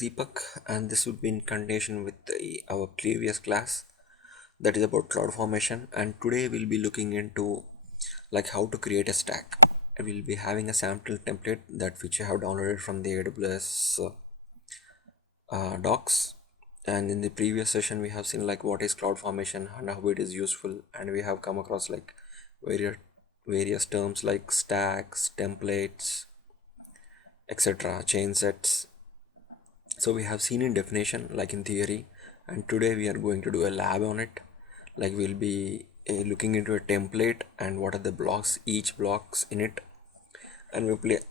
Deepak, and this would be in continuation with our previous class that is about CloudFormation. And today we'll be looking into like how to create a stack. We'll be having a sample template that which I have downloaded from the AWS docs. And in the previous session, we have seen like what is CloudFormation and how it is useful, and we have come across like various various terms like stacks, templates, etc., chain sets. So we have seen in definition like in theory, and today we are going to do a lab on it. Like we'll be looking into a template and what are the blocks, each blocks in it, and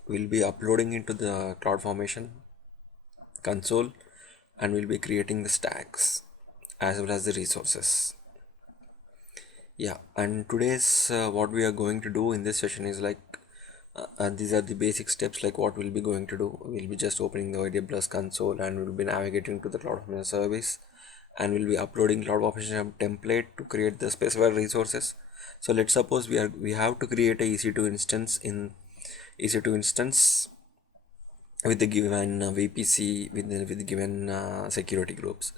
we'll be uploading into the CloudFormation console, and we'll be creating the stacks as well as the resources. Yeah, and today's what we are going to do in this session is like these are the basic steps. Like what we'll be going to do, we'll be just opening the AWS console and we'll be navigating to the CloudFormation service, and we'll be uploading CloudFormation template to create the specified resources. So let's suppose we have to create a EC2 instance in EC2 instance with the given VPC with the given security groups.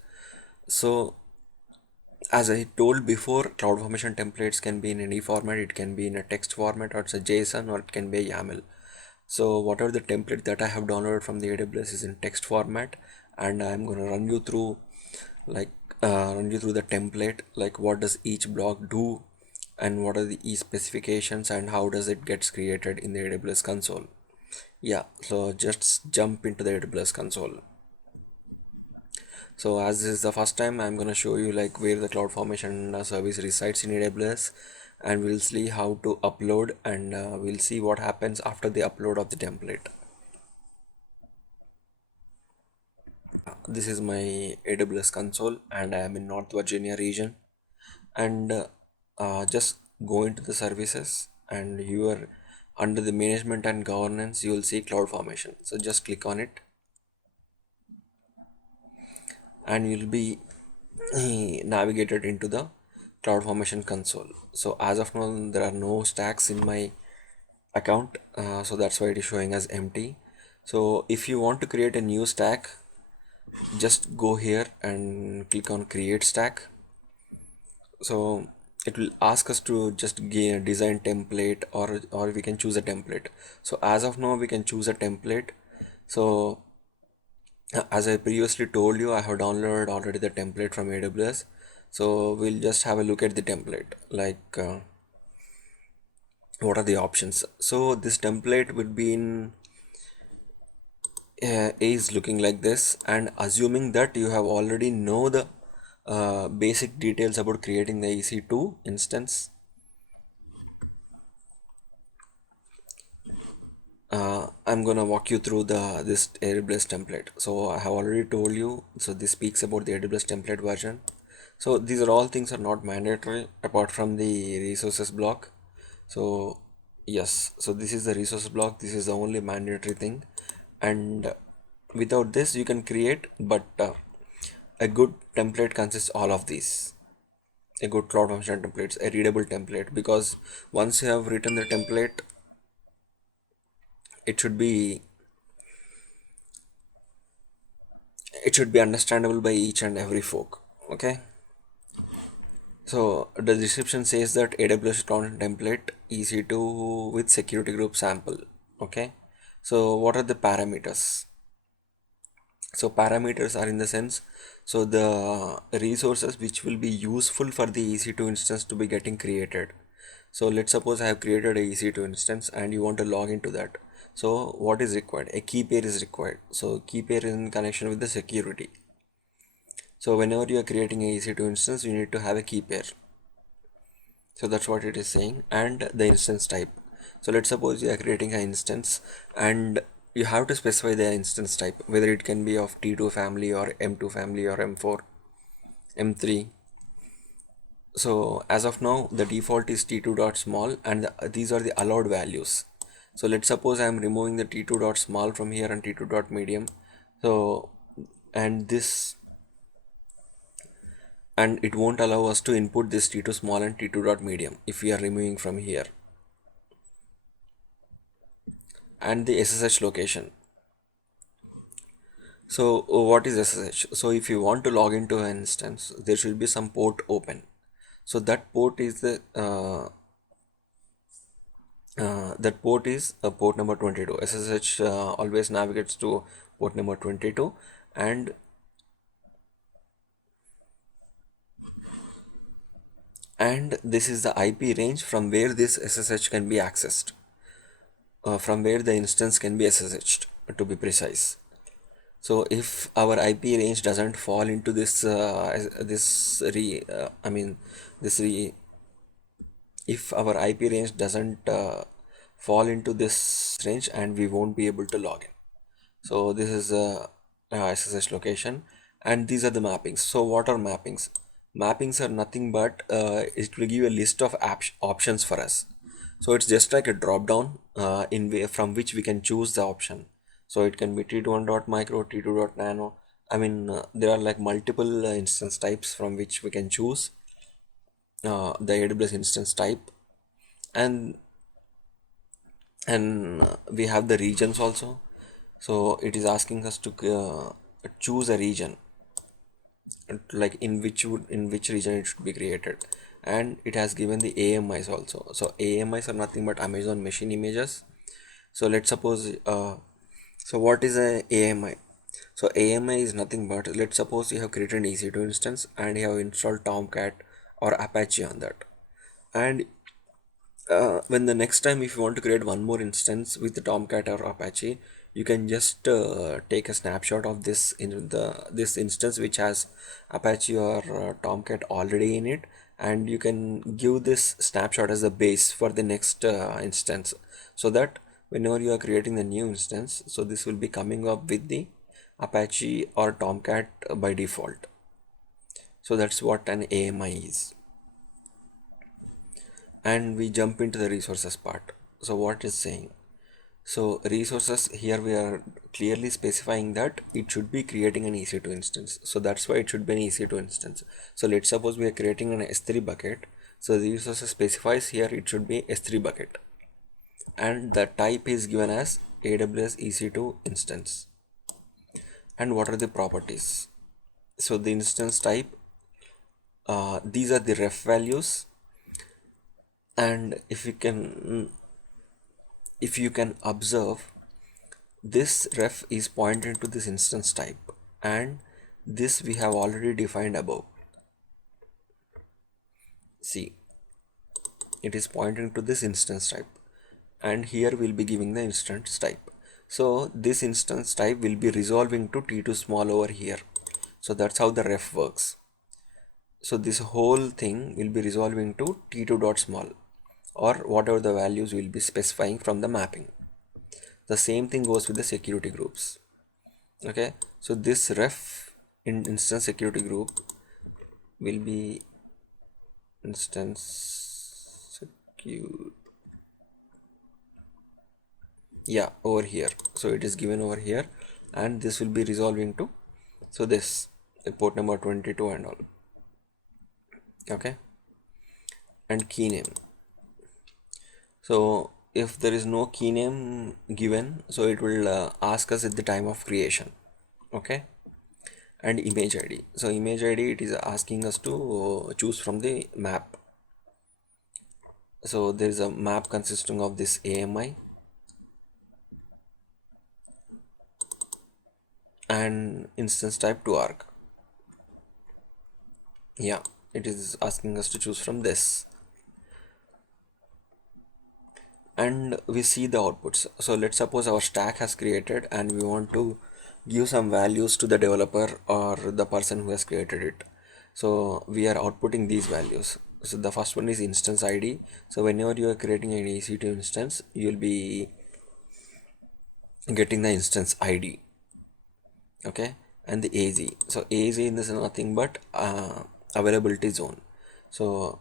So as I told before, CloudFormation templates can be in any format. It can be in a text format, or it's a JSON, or it can be a YAML. So whatever the template that I have downloaded from the AWS is in text format, and I'm going to run you through like the template, like what does each block do, and what are the specifications, and how does it gets created in the AWS console. Yeah, so just jump into the AWS console. So as this is the first time, I'm going to show you like where the CloudFormation service resides in AWS, and we'll see how to upload, and we'll see what happens after the upload of the template. This is my AWS console, and I am in North Virginia region, and just go into the services, and you are under the management and governance, you will see CloudFormation. So just click on it, and you'll be navigated into the CloudFormation console. So as of now, there are no stacks in my account, so that's why it is showing as empty. So if you want to create a new stack, just go here and click on create stack. So it will ask us to just design template, or we can choose a template. So as of now we can choose a template. So as I previously told you, I have downloaded already the template from AWS. So we'll just have a look at the template, like what are the options. So this template would be in is looking like this, and assuming that you have already know the basic details about creating the EC2 instance, I'm gonna walk you through this AWS template. So I have already told you, so this speaks about the AWS template version. So these are all things are not mandatory apart from the resources block. So yes, so this is the resource block, this is the only mandatory thing, and without this you can create, but a good template consists all of these. A good CloudFormation template, a readable template, because once you have written the template, it should be understandable by each and every folk. Okay, so the description says that AWS CloudFormation template EC2 with security group sample. Okay, so what are the parameters? So parameters are in the sense, so the resources which will be useful for the EC2 instance to be getting created. So let's suppose I have created a EC2 instance and you want to log into that. So what is required? A key pair is required. So key pair is in connection with the security. So whenever you are creating a EC2 instance, you need to have a key pair. So that's what it is saying, and the instance type. So let's suppose you are creating an instance, and you have to specify the instance type, whether it can be of T2 family or M2 family or M4, M3. So as of now, the default is T2.small, and these are the allowed values. So let's suppose I am removing the T2.small from here and T2.medium. So and this, and it won't allow us to input this T2 small and T2.medium if we are removing from here. And the SSH location. So what is SSH? So if you want to log into an instance, there should be some port open. So that port is the port number 22. SSH always navigates to port number 22, and this is the IP range from where this SSH can be accessed, from where the instance can be SSH'd, to be precise. So if our IP range doesn't fall into this this re I mean this re if our IP range doesn't fall into this range, and we won't be able to log in. So this is SSH location, and these are the mappings. So what are mappings? Mappings are nothing but it will give a list of options for us. So it's just like a drop down from which we can choose the option. So it can be t21.micro, t2.nano. There are like multiple instance types from which we can choose the AWS instance type, and we have the regions also. So it is asking us to choose a region, like in which region it should be created, and it has given the AMIs also. So AMIs are nothing but Amazon machine images. So let's suppose so what is a AMI? So AMI is nothing but, let's suppose you have created an EC2 instance and you have installed Tomcat or Apache on that, and when the next time if you want to create one more instance with the Tomcat or Apache, you can just take a snapshot of this instance which has Apache or Tomcat already in it, and you can give this snapshot as a base for the next instance, so that whenever you are creating the new instance, so this will be coming up with the Apache or Tomcat by default. So that's what an AMI is. And we jump into the resources part. So what is saying? So resources, here we are clearly specifying that it should be creating an EC2 instance. So that's why it should be an EC2 instance. So let's suppose we are creating an S3 bucket. So the resources specifies here it should be S3 bucket, and the type is given as AWS EC2 instance. And what are the properties? So the instance type, these are the ref values, and if you can observe, this ref is pointing to this instance type, and this we have already defined above. See, it is pointing to this instance type, and here we'll be giving the instance type. So this instance type will be resolving to t2 small over here. So that's how the ref works. So this whole thing will be resolving to t2 dot small, or whatever the values will be specifying from the mapping. The same thing goes with the security groups. Okay, so this ref in instance security group will be instance secure, yeah, over here. So it is given over here, and this will be resolving to, so this port number 22 and all. Okay, and key name. So if there is no key name given, so it will ask us at the time of creation. Okay, and image ID. So image ID, it is asking us to choose from the map. So there is a map consisting of this AMI and instance type to arg. Yeah, it is asking us to choose from this, and we see the outputs. So let's suppose our stack has created and we want to give some values to the developer or the person who has created it. So we are outputting these values. So the first one is instance ID. So whenever you are creating an EC2 instance, you will be getting the instance ID. Okay, and the AZ. So AZ is nothing but availability zone. So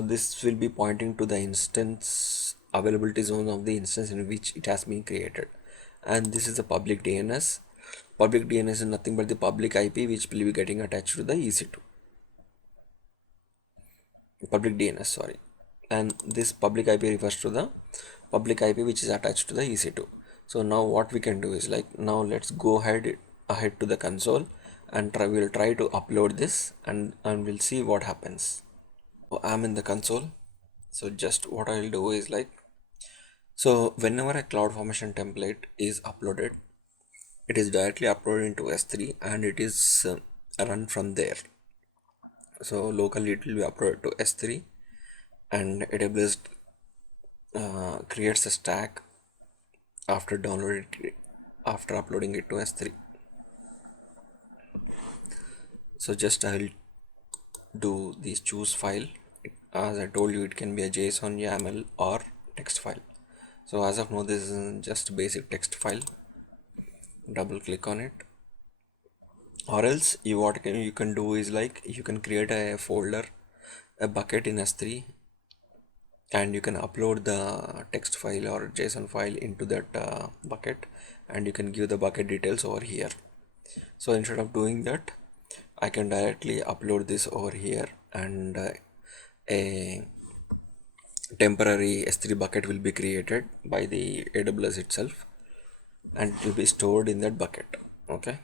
this will be pointing to the instance availability zone of the instance in which it has been created, and this is the public DNS. Public DNS is nothing but the public IP which will be getting attached to the EC2 public DNS, sorry, and this public IP refers to the public IP which is attached to the EC2. So now what we can do is like, now let's go ahead to the console and we'll try to upload this, and we'll see what happens. So I'm in the console. So just what I'll do is like, so whenever a CloudFormation template is uploaded, it is directly uploaded into S3 and it is run from there. So locally it will be uploaded to S3, and AWS creates a stack after downloading it, after uploading it to S3. So just I'll do this choose file. As I told you, it can be a JSON, YAML or text file. So as of now, this is just basic text file. Double click on it, or else you can do is like, you can create a folder, a bucket in S3, and you can upload the text file or JSON file into that bucket, and you can give the bucket details over here. So instead of doing that, I can directly upload this over here, and a temporary S3 bucket will be created by the AWS itself, and it will be stored in that bucket. Okay,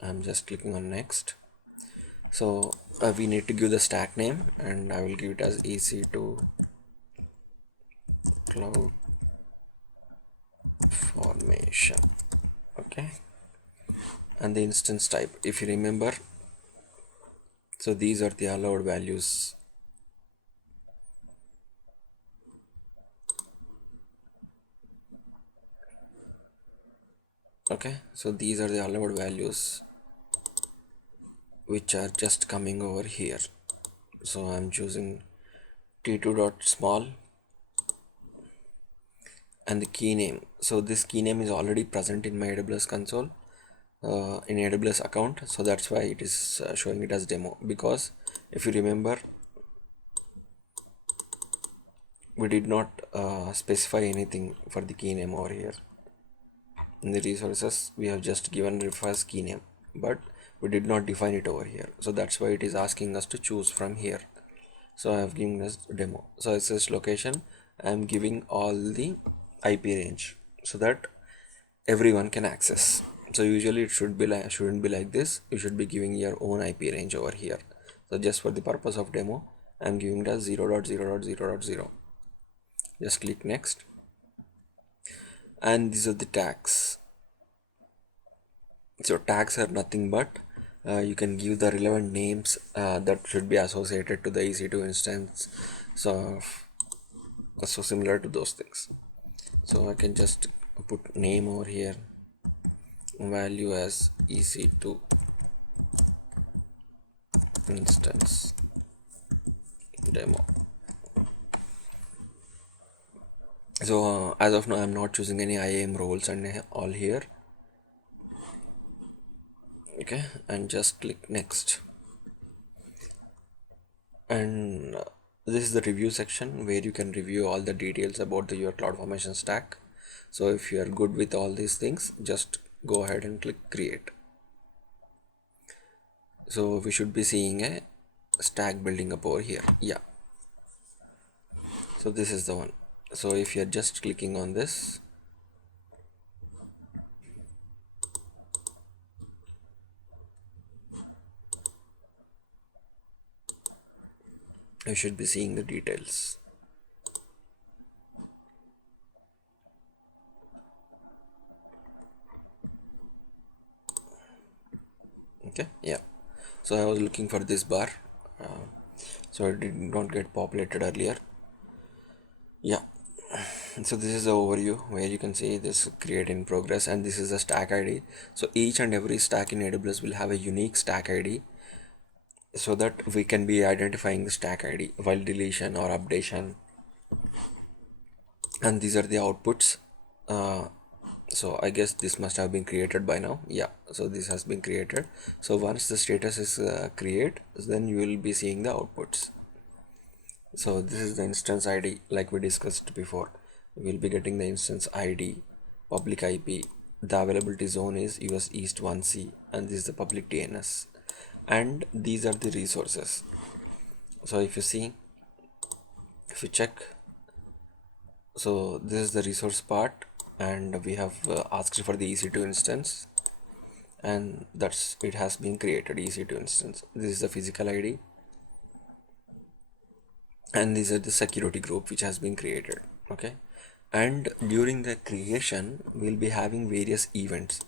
I'm just clicking on next. So we need to give the stack name, and I will give it as EC2 Cloud Formation. Okay, and the instance type, if you remember, so these are the allowed values. Okay, so these are the allowed values which are just coming over here. So I'm choosing t2.small, and the key name. So this key name is already present in my AWS console, in AWS account. So that's why it is showing it as demo, because if you remember, we did not specify anything for the key name over here. In the resources, we have just given refers key name, but we did not define it over here. So that's why it is asking us to choose from here. So I have given this demo. So it says location, I am giving all the IP range so that everyone can access. So usually it shouldn't be like this. You should be giving your own IP range over here. So just for the purpose of demo, I am giving it as 0.0.0.0. Just click next, and these are the tags. So tags are nothing but you can give the relevant names that should be associated to the EC2 instance. So similar to those things. So I can just put name over here, value as EC2 instance demo. So as of now, I'm not choosing any IAM roles and all here. Okay, and just click next. And this is the review section where you can review all the details about your CloudFormation stack. So if you are good with all these things, just go ahead and click create. So we should be seeing a stack building up over here. Yeah, so this is the one. So if you're just clicking on this, you should be seeing the details. Okay, yeah, so I was looking for this bar, so it did not get populated earlier. Yeah, so this is the overview where you can see this create in progress, and this is the stack ID. So each and every stack in AWS will have a unique stack ID, so that we can be identifying the stack ID while deletion or updation. And these are the outputs. So I guess this must have been created by now. Yeah, so this has been created. So once the status is create, then you will be seeing the outputs. So this is the instance ID like we discussed before. We'll be getting the instance ID, public IP, the availability zone is US East 1C, and this is the public DNS, and these are the resources. So if you see, if you check, so this is the resource part, and we have asked for the EC2 instance, and that's it has been created. EC2 instance, this is the physical ID, and these are the security group which has been created. Okay, and during the creation we'll be having various events.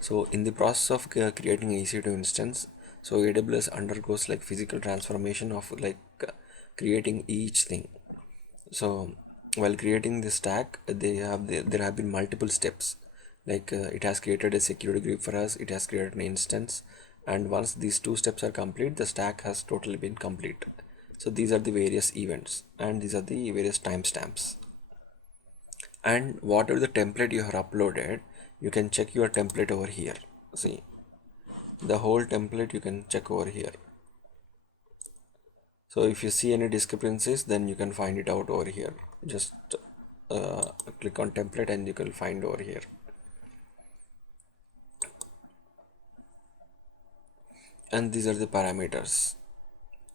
So in the process of creating EC2 instance, so AWS undergoes like physical transformation of like creating each thing. So while creating the stack, there have been multiple steps. Like it has created a security group for us, it has created an instance, and once these two steps are complete, the stack has totally been complete. So these are the various events, and these are the various timestamps. And whatever the template you have uploaded, you can check your template over here. See, the whole template you can check over here. So if you see any discrepancies, then you can find it out over here. Just click on template and you can find over here. And these are the parameters.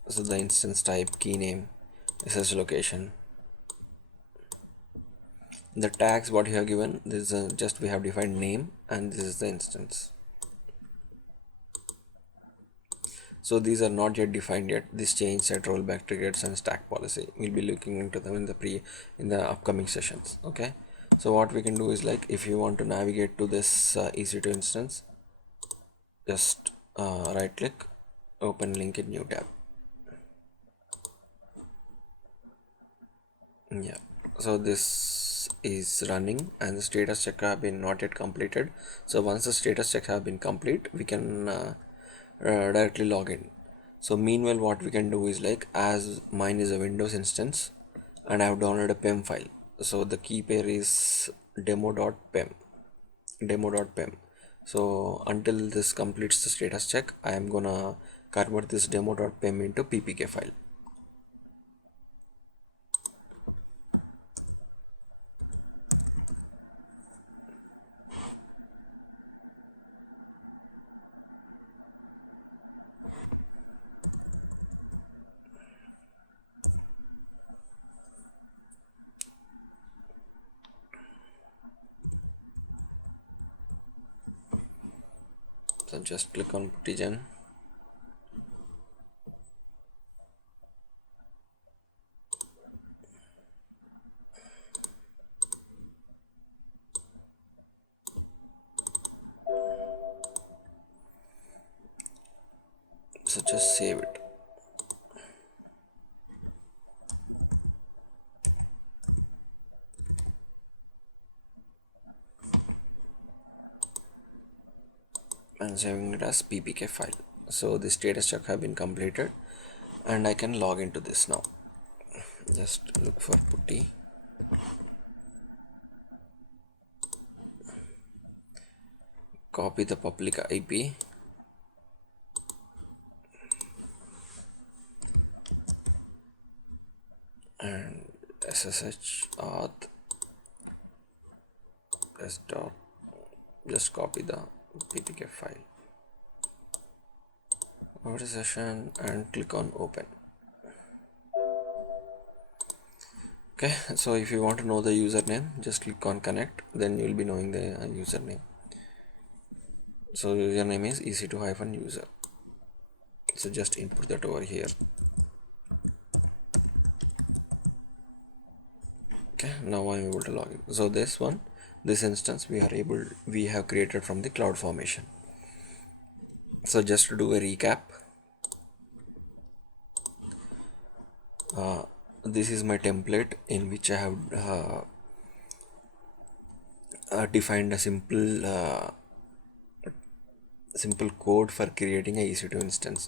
So the instance type, key name, Ssh location. The tags what you have given, this is just we have defined name, and this is the instance. So these are not yet defined yet. This change, set, rollback, triggers, and stack policy. We'll be looking into them in the upcoming sessions. Okay. So what we can do is, like, if you want to navigate to this EC2 instance, just right click, open link in new tab. Yeah. So this is running, and the status check have been not yet completed. So once the status check have been complete, we can directly log in. So meanwhile, what we can do is, like, as mine is a Windows instance and I have downloaded a PEM file. So the key pair is demo.pem. So until this completes the status check, I am gonna convert this demo.pem into ppk file. So just click on Puttigen. So just save it. And saving it as ppk file. So the status check have been completed, and I can log into this now. Just look for putty, copy the public IP, and ssh auth desktop. Just copy the ppk file over the session and click on open. Okay, so if you want to know the username, just click on connect, then you will be knowing the username. So username is ec2-user. So just input that over here. Okay, now I'm able to log in. So this instance we have created from the CloudFormation. So just to do a recap, this is my template in which I have defined a simple code for creating a EC2 instance.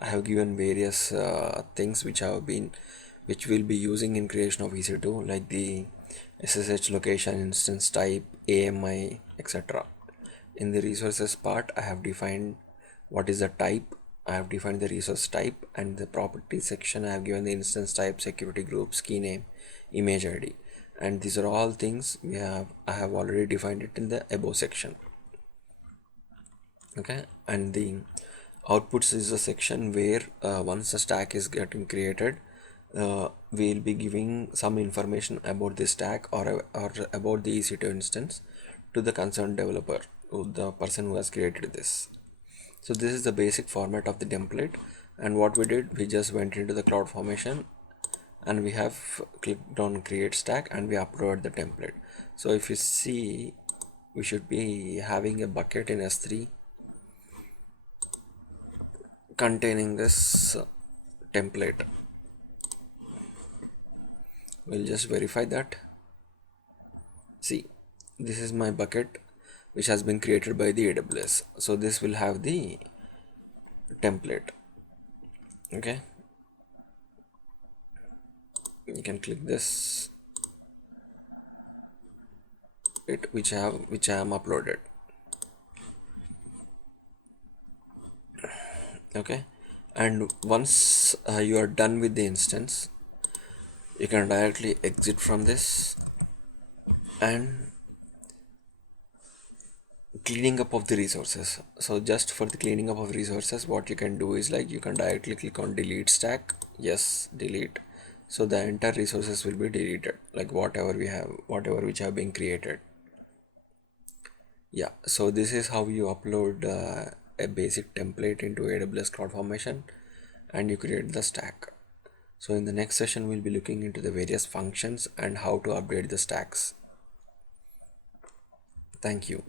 I have given various things which will be using in creation of EC2, like the SSH location, instance type, AMI, etc. In the resources part, I have defined what is the type. I have defined the resource type, and the property section I have given the instance type, security groups, key name, image ID, and these are all things I have already defined it in the above section. Okay, and the outputs is a section where once a stack is getting created, we'll be giving some information about the stack or about the EC2 instance to the concerned developer, the person who has created this. So this is the basic format of the template, and what we did, we just went into the CloudFormation and we have clicked on create stack and we upload the template. So if you see, we should be having a bucket in S3 containing this template. We'll just verify that. See, this is my bucket which has been created by the AWS. So this will have the template. Okay, you can click this which I am uploaded. Okay, and once you are done with the instance, you can directly exit from this, and cleaning up of the resources. So just for the cleaning up of resources, what you can do is like you can directly click on delete stack. Yes, delete. So the entire resources will be deleted, like whatever we have, whatever which have been created. Yeah, so this is how you upload a basic template into AWS CloudFormation and you create the stack. So in the next session, we'll be looking into the various functions and how to update the stacks. Thank you.